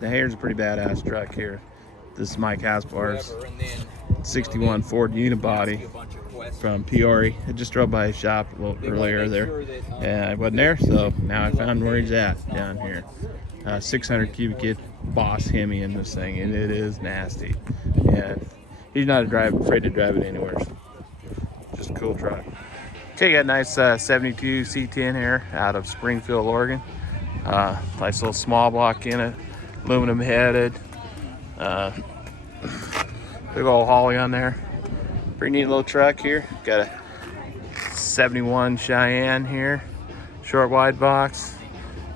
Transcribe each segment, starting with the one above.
The here's a pretty badass truck here. This is Mike Hasbar's 61 Ford Unibody from Peoria. I just drove by his shop a little earlier there, and I wasn't there, so now I found where he's at down here. 600 cubic inch Boss Hemi in this thing, and it is nasty. And he's not afraid to drive it anywhere. Just a cool truck. Okay, got a nice 72 C10 here out of Springfield, Oregon. Nice little small block in it, aluminum headed. Big old Holly on there. Pretty neat little truck here. Got a 71 Cheyenne here, short wide box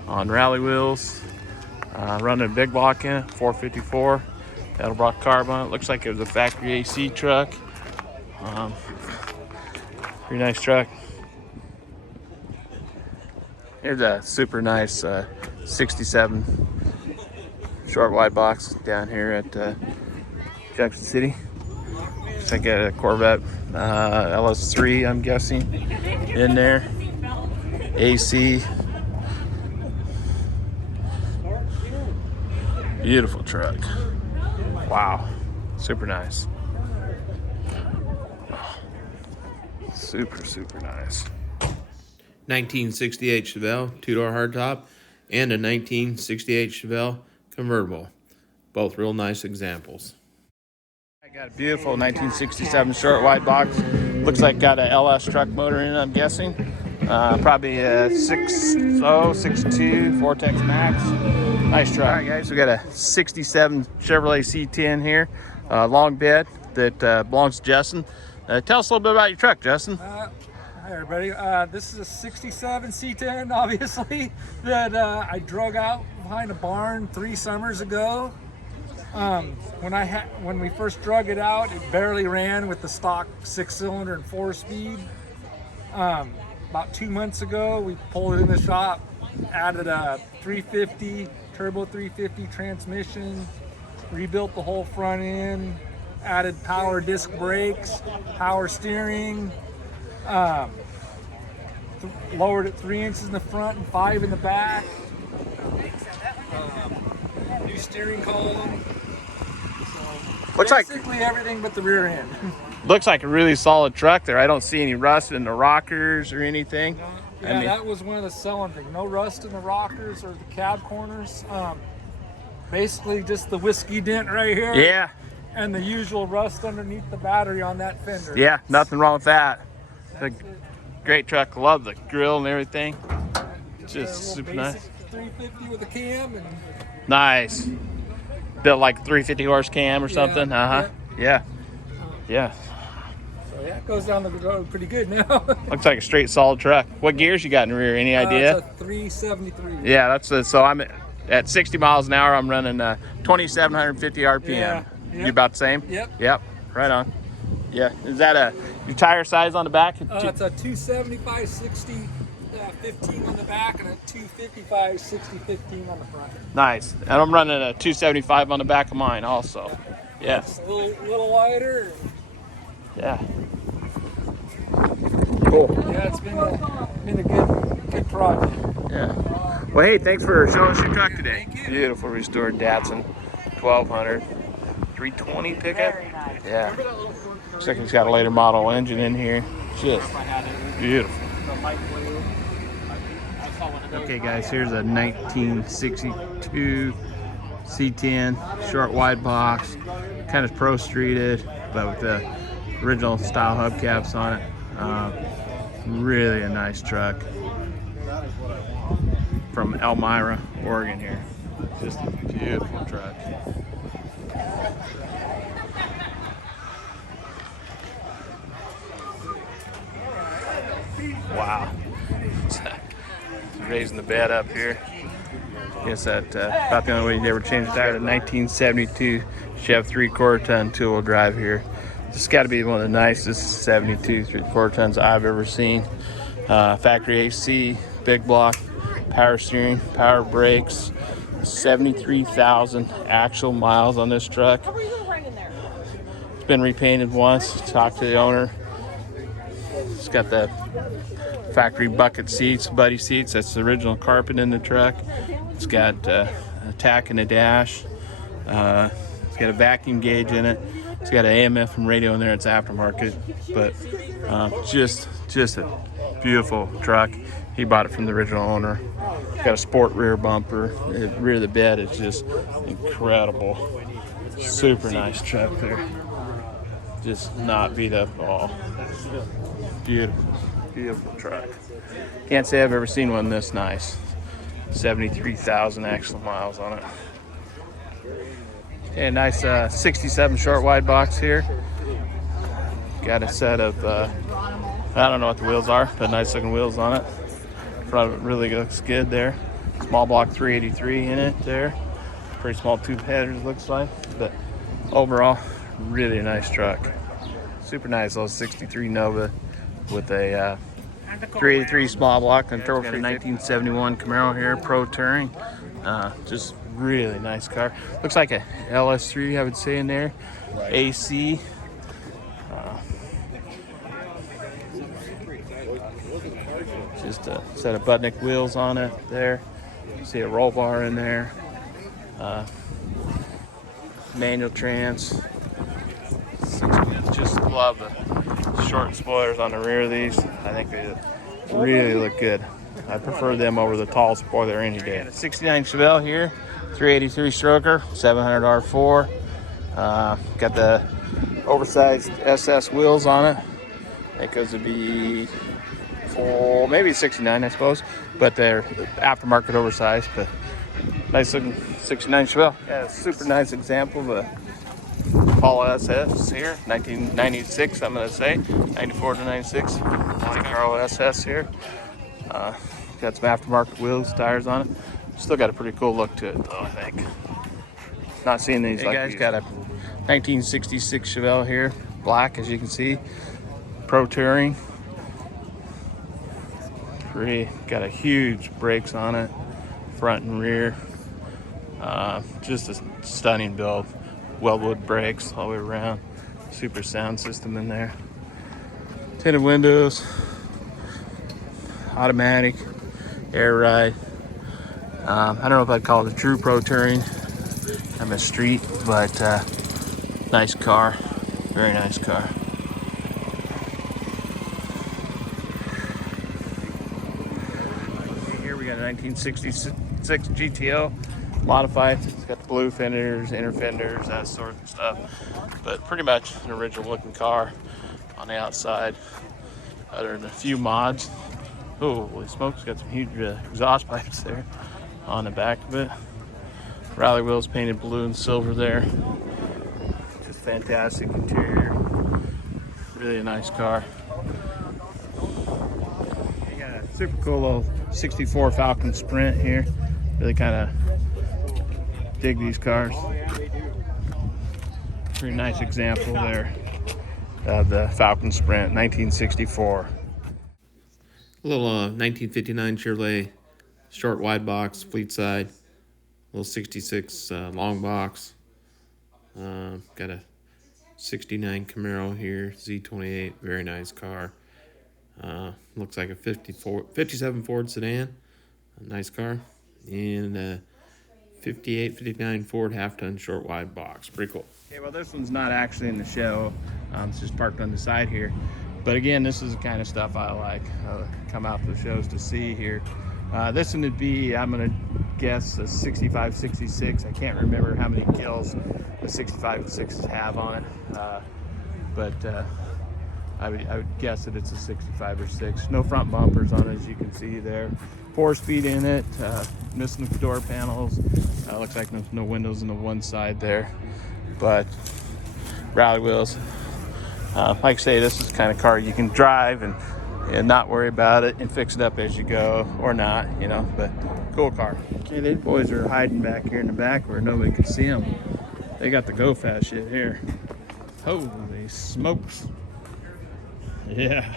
on rally wheels. Running a big block in it, 454. Edelbrock carb on it. Looks like it was a factory AC truck. Pretty nice truck. Here's a super nice 67 short wide box down here at Junction City. Looks like a Corvette LS3, I'm guessing, in there. AC. Beautiful truck. Wow. Super nice. Super, super nice. 1968 Chevelle, two-door hardtop, and a 1968 Chevelle convertible. Both real nice examples. I got a beautiful 1967 short wide box. Looks like got a LS truck motor in it, I'm guessing. Probably a 6.0, 6.2 Vortex Max. Nice truck. All right, guys, we got a 67 Chevrolet C10 here, long bed that belongs to Justin. Tell us a little bit about your truck, Justin. Hi, everybody. This is a 67 C10, obviously, that I drug out behind a barn 3 summers ago. When we first drug it out, it barely ran with the stock 6-cylinder and 4-speed. About 2 months ago, we pulled it in the shop, added a 350 turbo 350 transmission, rebuilt the whole front end, added power disc brakes, power steering, lowered it 3 inches in the front and 5 in the back, new steering column. So Looks like basically everything but the rear end. Looks like a really solid truck there. I don't see any rust in the rockers or anything. Yeah, that was one of the selling things. No rust in the rockers or the cab corners. Basically just the whiskey dent right here. Yeah. And the usual rust underneath the battery on that fender. Yeah, nothing wrong with that. It's a great truck. Love the grill and everything. Just super nice. 350 with a cam and nice. Built like a 350 horse cam or something. Yeah. So yeah, it goes down the road pretty good now. Looks like a straight solid truck. What gears you got in the rear? Any idea? It's a 373. Yeah, so I'm at 60 miles an hour. I'm running 2,750 RPM. Yeah. You about the same? Yep. Right on. Yeah. Is that your tire size on the back? It's a 275 60 15 on the back and a 255 60 15 on the front. Nice. And I'm running a 275 on the back of mine also. Yeah. It's a little wider. Yeah. Cool. Yeah, it's been a good project. Yeah. Well, hey, thanks for showing us your truck today. Thank you. Beautiful restored Datsun 1200 320 pickup. Very nice. Yeah. Looks like it's got a later model engine in here. Just beautiful. Okay, guys, here's a 1962 C10 short wide box, kind of pro streeted, but with the original style hubcaps on it. Really a nice truck from Elmira, Oregon here. Just a beautiful truck. Wow. Raising the bed up here. Guess that about the only way you ever changed the tire. The 1972 Chev 3/4 ton two-wheel drive here. This has got to be one of the nicest 72 3/4 tons I've ever seen. Factory AC, big block, power steering, power brakes. 73,000 actual miles on this truck. It's been repainted once. Talked to the owner. It's got the factory bucket seats, buddy seats. That's the original carpet in the truck. It's got tack in the dash. It's got a vacuum gauge in it. It's got an AM/FM radio in there. It's aftermarket, but just a beautiful truck. He bought it from the original owner. It's got a sport rear bumper. The rear of the bed is just incredible. Super nice truck there. Just not beat up at all. Beautiful truck. Can't say I've ever seen one this nice. 73,000 actual miles on it. Okay, nice 67 short wide box here. Got a set of, I don't know what the wheels are, but nice looking wheels on it. Front of it really looks good there. Small block 383 in it there. Pretty small tube headers looks like, but overall, really nice truck. Super nice little 63 Nova with a 383 small block and throw for 1971 Camaro here, Pro Touring. Just really nice car. Looks like a LS3, I would say, in there. AC. Just a set of Budnick wheels on it there. See a roll bar in there. Manual trans. Just love the short spoilers on the rear of these. I think they really look good. I prefer them over the tall spoiler any day. 69 Chevelle here, 383 stroker, 700 R4. Got the oversized SS wheels on it. I think those would be for maybe 69, I suppose, but they're aftermarket oversized. But nice looking 69 Chevelle. Yeah, super nice example of a Paul SS here, 1996, I'm going to say, 94 to 96. Monte Carlo SS here. Got some aftermarket wheels, tires on it. Still got a pretty cool look to it, though, I think. Not seeing these like these. Got a 1966 Chevelle here, black, as you can see. Pro Touring. Got a huge brakes on it, front and rear. Just a stunning build. Weldwood brakes all the way around. Super sound system in there. Tinted windows. Automatic. Air ride. I don't know if I'd call it a true Pro Touring. I'm a street, but nice car. Very nice car. Here we got a 1966 GTO. Modified. It's got the blue fenders, inner fenders, that sort of stuff. But pretty much an original looking car on the outside, other than a few mods. Holy smokes, got some huge exhaust pipes there on the back of it. Rally wheels painted blue and silver there. Just fantastic interior. Really a nice car. You got a super cool little 64 Falcon Sprint here. Really kind of dig these cars. Pretty nice example there of the Falcon Sprint, 1964. A little 1959 Chevrolet short wide box, fleet side. Little 66 long box. Got a 69 Camaro here, Z28, very nice car. Looks like a 57 Ford sedan, a nice car. And 58, 59 Ford half-ton short wide box. Pretty cool. Okay, well, this one's not actually in the show. It's just parked on the side here. But again, this is the kind of stuff I like. Come out to the shows to see here. This one would be, I'm going to guess, a 65, 66. I can't remember how many kills the 65 and 6s have on it. But I would guess that it's a 65 or 6. No front bumpers on it, as you can see there. 4-speed in it, missing the door panels. Looks like no windows on the one side there. But rally wheels. Like I say, this is the kind of car you can drive and not worry about it and fix it up as you go, or not, you know, but cool car. Okay, these boys are hiding back here in the back where nobody can see them. They got the go fast shit here. Holy smokes. Yeah.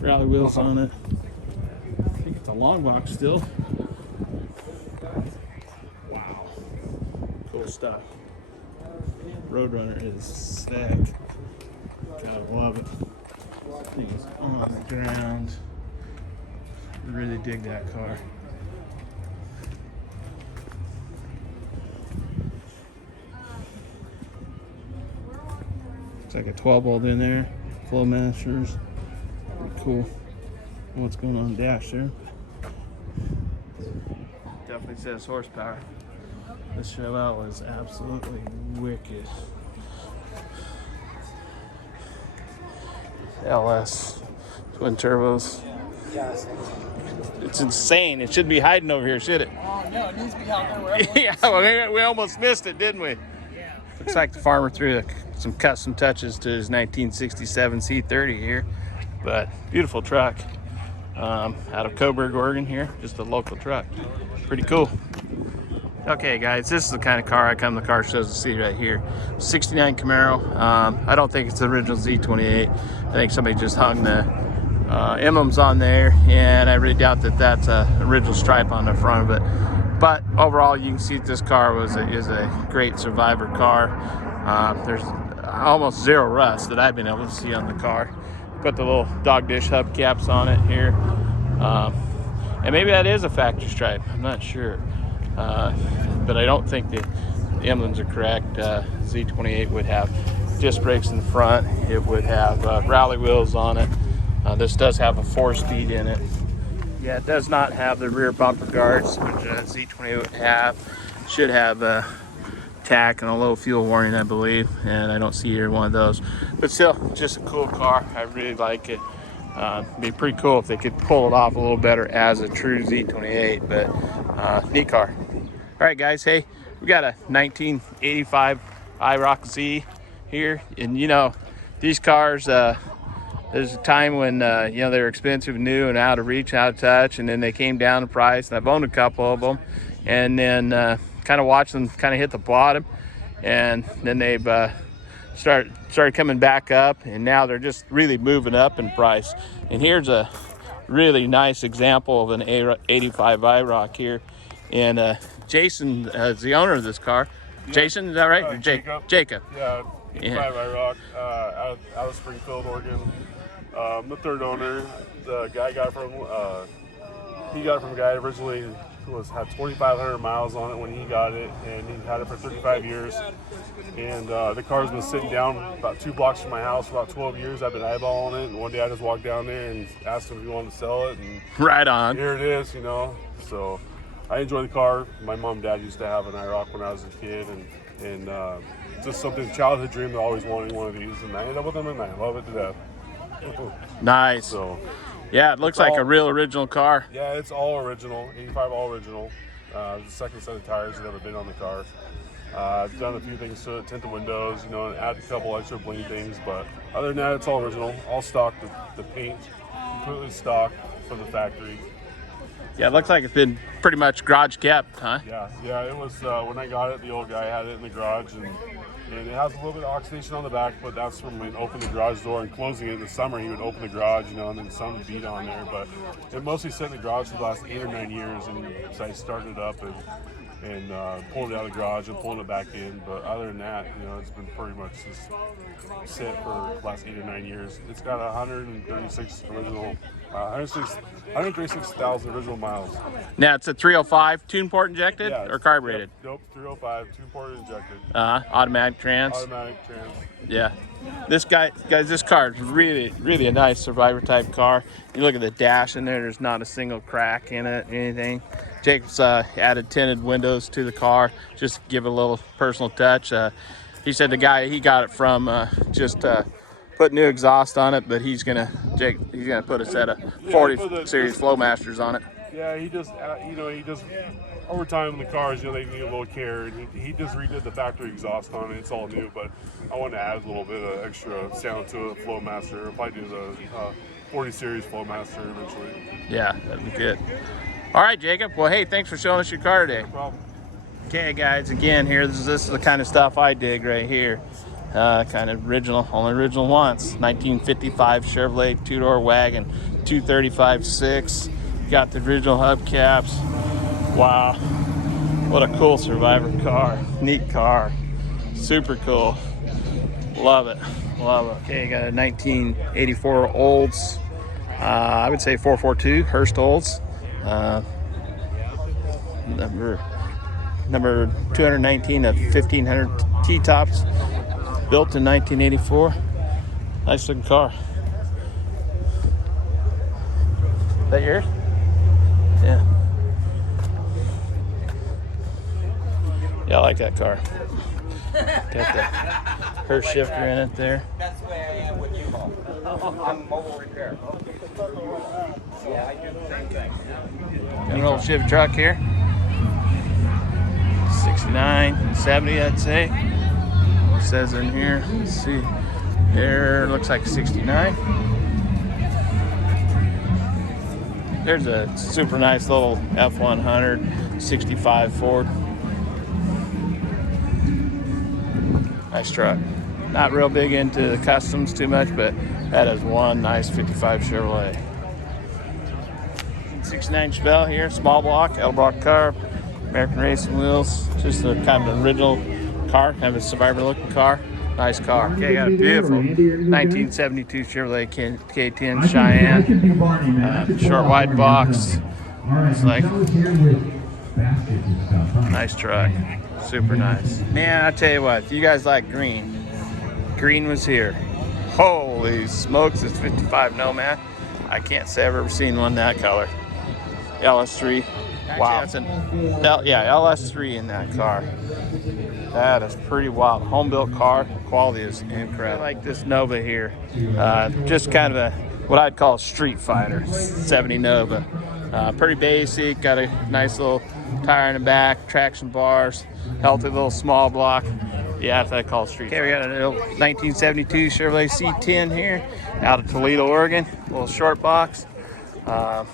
Rally wheels on it. I think it's a long box still. Wow. Cool stuff. Roadrunner is sick. Gotta love it. Thing is on the ground. Really dig that car. like a 12 volt in there. Flow masters. Pretty cool. What's going on the dash there? Definitely says horsepower. This Chevrolet is absolutely wicked. LS twin turbos. It's insane. It shouldn't be hiding over here, should it? Oh, no, it needs to be out there wherever. Yeah, well, we almost missed it, didn't we? Yeah. Looks like the farmer threw some custom touches to his 1967 C30 here, but beautiful truck. Out of Coburg, Oregon here, just a local truck. Pretty cool. Okay guys, this is the kind of car I come to car shows to see right here. 69 Camaro. I don't think it's the original Z28. I think somebody just hung the emblems on there, and I really doubt that that's a original stripe on the front of it. But overall, you can see this car is a great survivor car. There's almost zero rust that I've been able to see on the car. Put the little dog dish hubcaps on it here, and maybe that is a factory stripe. I'm not sure, but I don't think the emblems are correct. Z28 would have disc brakes in the front. It would have rally wheels on it. This does have a 4-speed in it. Yeah, it does not have the rear bumper guards, which Z28 would have. Should have a tack and a low fuel warning, I believe, and I don't see either one of those. But still, just a cool car. I really like it. It'd be pretty cool if they could pull it off a little better as a true Z28, but neat car. All right, guys, hey, we got a 1985 IROC Z here, and you know, these cars, there's a time when you know, they were expensive, new, and out of reach, out of touch, and then they came down in price, and I've owned a couple of them, and then kind of watched them kind of hit the bottom, and then they've started coming back up, and now they're just really moving up in price. And here's a really nice example of an 85 IROC here, and Jason is the owner of this car. Yeah. Jason, is that right? Jacob. Yeah, 85 IROC out of Springfield, Oregon. The third owner. The guy got from he got it from a guy originally who had 2,500 miles on it when he got it, and he had it for 35 years. And the car's been sitting down about 2 blocks from my house for about 12 years. I've been eyeballing it, and one day I just walked down there and asked him if he wanted to sell it, and right on. Here it is, you know. So I enjoy the car. My mom and dad used to have an IROC when I was a kid, and just something, childhood dream of always wanting one of these, and I ended up with them, and I love it to death. Nice. So yeah, it looks like a real original car. Yeah, it's all original, 85 all original. The second set of tires has ever been on the car. I've done a few things to it, tinted windows, you know, and add a couple extra bling things, but other than that, it's all original, all stock. The paint, completely stock from the factory. Yeah, it looks like it's been pretty much garage kept, huh? Yeah, it was, when I got it, the old guy had it in the garage, and it has a little bit of oxidation on the back, but that's from when opening the garage door and closing it in the summer. He would open the garage, you know, and then some would beat on there, but it mostly sat in the garage for the last 8 or 9 years, and so I started it up and pulled it out of the garage and pulling it back in. But other than that, you know, it's been pretty much just sit for the last 8 or 9 years. It's got 136,000 original miles. Now it's a 305 tune port injected, Yeah, or carbureted? Nope, 305, 2-port injected. Automatic trans. Automatic trans. Yeah. This car is really a nice survivor type car. You look at the dash in there, there's not a single crack in it, anything. Jacob's added tinted windows to the car, just to give it a little personal touch. He said the guy he got it from just put new exhaust on it, but he's gonna put a set of 40 series Flowmasters on it. Yeah, he just over time in the cars, you know, they need a little care, and he just redid the factory exhaust on it. It's all new, but I want to add a little bit of extra sound to it. Flowmaster. I'll probably do the 40 series Flowmaster eventually. Yeah, that'd be good. All right, Jacob. Well, hey, thanks for showing us your car today. No problem. Okay, guys. Again, here this is the kind of stuff I dig right here. Kind of original, only original once. 1955 Chevrolet 2-door wagon, 235/6. Got the original hubcaps. Wow, what a cool survivor car. Neat car, super cool. Love it, love it. Okay, got a 1984 Olds. I would say 442 Hurst Olds. Number 219 of 1500 T-tops. built in 1984. Nice looking car. Is that yours? Yeah. Yeah, I like that car. Got the her shifter in it there. That's the way I am with you all. I'm mobile repair. Yeah, I do the same thing. Got an old Chevy truck here. 69, 70, I'd say. It says in here. Let's see. There looks like 69. There's a super nice little F100 65 Ford. Nice truck. Not real big into the customs too much, but that is one nice 55 Chevrolet. 69 Chevelle here, small block, L block car, American racing wheels. Just a kind of an original car, kind of a survivor looking car. Nice car. Okay, got a beautiful 1972 Chevrolet K10 Cheyenne. Short wide box. It's like nice truck. Super nice. Man, I tell you what, if you guys like green, green was here. Holy smokes, it's 55 Nomad. I can't say I've ever seen one that color. LS3. Wow. That's LS3 in that car. That is pretty wild. Home built car. Quality is incredible. I like this Nova here. Just kind of a what I'd call a street fighter. 70 Nova. Pretty basic. Got a nice little tire in the back. Traction bars. Healthy little small block. Yeah, that's what I call a street. Okay, we got an old 1972 Chevrolet C10 here out of Toledo, Oregon. A little short box. Not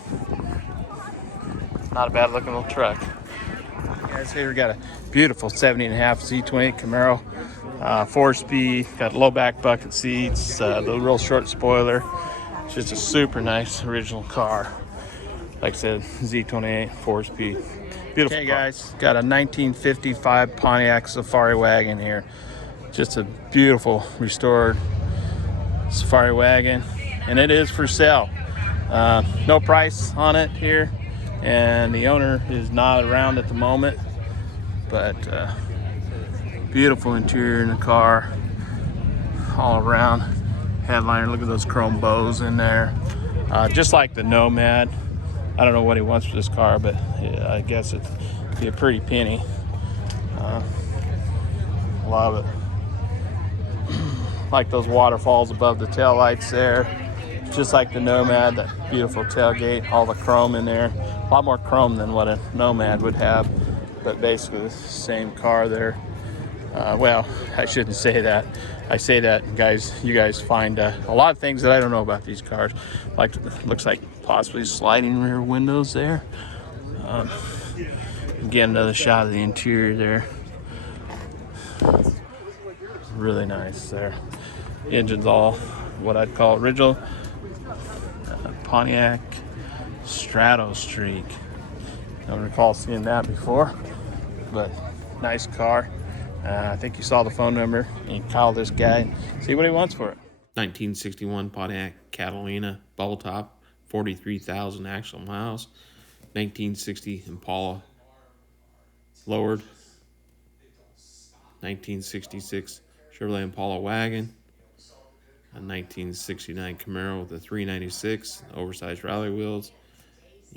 a bad looking little truck. Guys, here we got a beautiful 70.5 Z28 Camaro, 4-speed, got low back bucket seats, the real short spoiler. It's just a super nice original car. Like I said, Z28, 4-speed. Beautiful. Okay, guys, got a 1955 Pontiac Safari wagon here. Just a beautiful restored Safari wagon, and it is for sale. No price on it here. And the owner is not around at the moment, but beautiful interior in the car, all around. Headliner, look at those chrome bows in there. Just like the Nomad. I don't know what he wants for this car, but I guess it'd be a pretty penny. Love it. Like those waterfalls above the taillights there. Just like the Nomad, that beautiful tailgate, all the chrome in there. A lot more chrome than what a Nomad would have, but basically the same car there. Well, I shouldn't say that. I say that, guys, you guys find a lot of things that I don't know about these cars. Like, looks like possibly sliding rear windows there. Again, another shot of the interior there. Really nice there. Engine's all what I'd call original. Pontiac Strato Streak. I don't recall seeing that before, but nice car. I think you saw the phone number. You can call this guy, see what he wants for it. 1961 Pontiac Catalina bubble top, 43,000 actual miles. 1960 Impala lowered. 1966 Chevrolet Impala wagon. A 1969 Camaro with a 396 oversized rally wheels.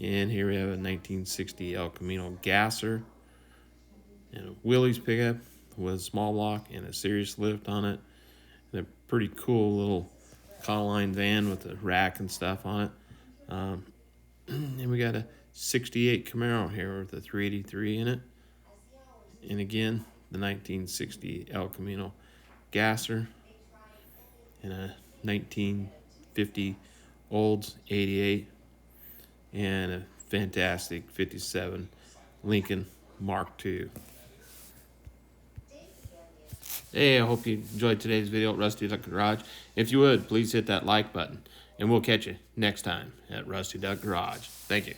And here we have a 1960 El Camino gasser and a Willys pickup with a small block and a Sirius lift on it. And a pretty cool little Econoline van with a rack and stuff on it. And we got a 68 Camaro here with a 383 in it. And again, the 1960 El Camino gasser. And a 1950 Olds 88 and a fantastic 57 Lincoln Mark II. Hey, I hope you enjoyed today's video at Rusty Duck Garage. If you would, please hit that like button, and we'll catch you next time at Rusty Duck Garage. Thank you.